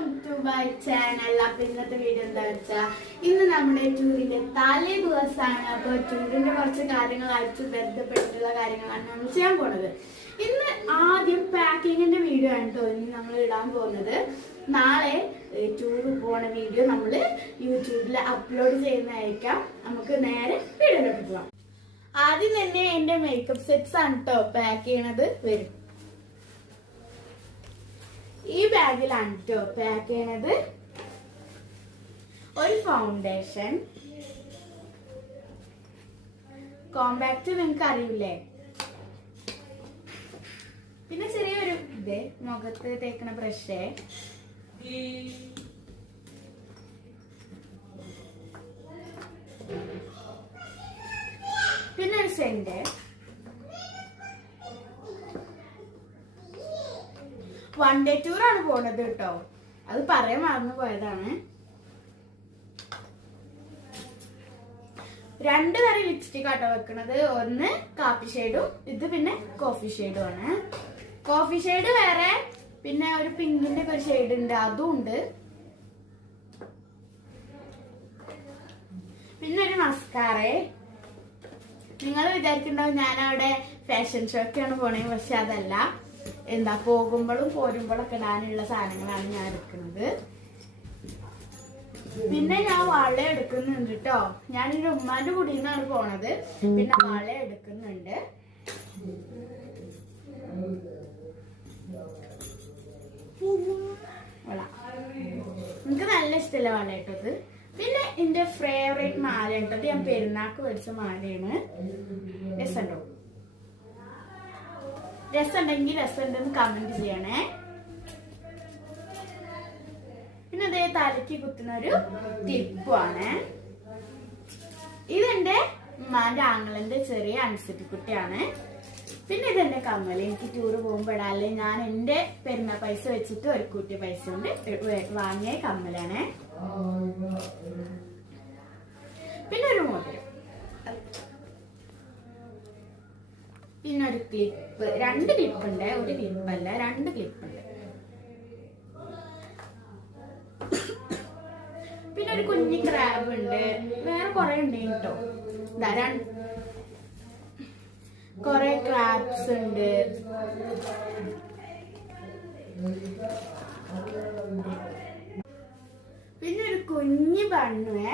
Welcome to my channel. അപ്പൊ ഇന്നത്തെ video എന്താ വെച്ചാൽ ഇന്ന് നമ്മുടെ ടൂറിന്റെ തലേ ദിവസമാണ്. അപ്പൊ ടൂറിന്റെ കുറച്ച് കാര്യങ്ങളായിട്ട് ബന്ധപ്പെട്ടിട്ടുള്ള കാര്യങ്ങളാണ് നമ്മൾ ചെയ്യാൻ പോണത്. ഇന്ന് ആദ്യം പാക്കിങ്ങിന്റെ വീഡിയോ ആണ് കേട്ടോ ഇനി നമ്മൾ ഇടാൻ പോകുന്നത്. നാളെ ടൂർ പോണ വീഡിയോ നമ്മൾ യൂട്യൂബിൽ അപ്ലോഡ് ചെയ്യുന്നതായിരിക്കാം. നമുക്ക് നേരെ വീഡിയോയിലോട്ട് പോവാം. ആദ്യം തന്നെ എന്റെ മേക്കപ്പ് സെറ്റ്സ് ആണ് കേട്ടോ പാക്ക് ചെയ്യണത് വരും. ഈ ബാഗിലാണ് കേട്ടോ പാക്ക് ചെയ്യണത്. ഒരു ഫൗണ്ടേഷൻ, കോമ്പാക്ട് നിങ്ങൾക്ക് അറിയില്ലേ, പിന്നെ ചെറിയൊരു ഇത് മുഖത്ത് തേക്കണ ബ്രഷ്, പിന്നെ ഒരു സെന്റ്, വൺ ഡേ ടൂർ ആണ് പോണത് കേട്ടോ. അത് പറയാൻ മറന്നു പോയതാണ്. 2 തരം ലിപ്സ്റ്റിക് ആട്ടോ വെക്കണത്. ഒന്ന് കാപ്പി ഷെയ്ഡും ഇത് പിന്നെ കോഫി ഷെയ്ഡും ആണ്. കോഫി ഷെയ്ഡ് വേറെ, പിന്നെ ഒരു പിങ്കിന്റെ ഒക്കെ ഒരു ഷെയ്ഡ് ഉണ്ട്, അതും ഉണ്ട്. പിന്നെ ഒരു മസ്കാറേ. നിങ്ങൾ വിചാരിക്കുന്നുണ്ടാവും ഞാൻ അവിടെ ഫാഷൻ ഷോക്കാണ് പോണേ, പക്ഷെ അതല്ല. എന്താ പോകുമ്പോഴും പോരുമ്പോഴൊക്കെ ഇടാനുള്ള സാധനങ്ങളാണ് ഞാൻ എടുക്കുന്നത്. പിന്നെ ഞാൻ വള എടുക്കുന്നുണ്ട് കേട്ടോ. ഞാനൊരു ഉമ്മാന്റെ കൂടിയിൽ നിന്നാണ് പോണത്. പിന്നെ വള എടുക്കുന്നുണ്ട്. വള എനിക്ക് നല്ല ഇഷ്ടമല്ല വള ഇട്ടത്. പിന്നെ എന്റെ ഫേവറേറ്റ് മാല ഇട്ടത് ഞാൻ പെരുന്നാക്ക് മേടിച്ച മാലയാണ്. രസമുണ്ടോ? രസമുണ്ടെങ്കിൽ രസമുണ്ടെന്ന് കമന്റ് ചെയ്യണേ. പിന്നെ അതേ തലയ്ക്ക് കുത്തുന്ന ഒരു ക്ലിപ്പുമാണ്. ഇതെന്റെ ഉമ്മാന്റെ ആങ്ങളന്റെ ചെറിയ അൻസറ്റിക്കുട്ടിയാണ്. പിന്നെ ഇതെന്റെ കമ്മല്. എനിക്ക് ടൂറ് പോകുമ്പോഴല്ലേ ഞാൻ എന്റെ പെരുന്നാൾ പൈസ വെച്ചിട്ട് ഒരു കുട്ടി പൈസ കൊണ്ട് വാങ്ങിയ കമ്മലാണ്. പിന്നെ ഒരു മോതിരം, പിന്നെ ഒരു ക്ലിപ്പ്. 2 ക്ലിപ്പ് ഉണ്ട്, ഒരു ക്ലിപ്പല്ല, 2 ക്ലിപ്പ് ഉണ്ട്. പിന്നെ ഒരു കുഞ്ഞി ക്രാബ് ഉണ്ട്. വേറെ കുറെ ഉണ്ട് കേട്ടോ. കൊറേ ക്രാബ്സ് ഉണ്ട്. പിന്നെ ഒരു കുഞ്ഞി ബണ്ണുവേ.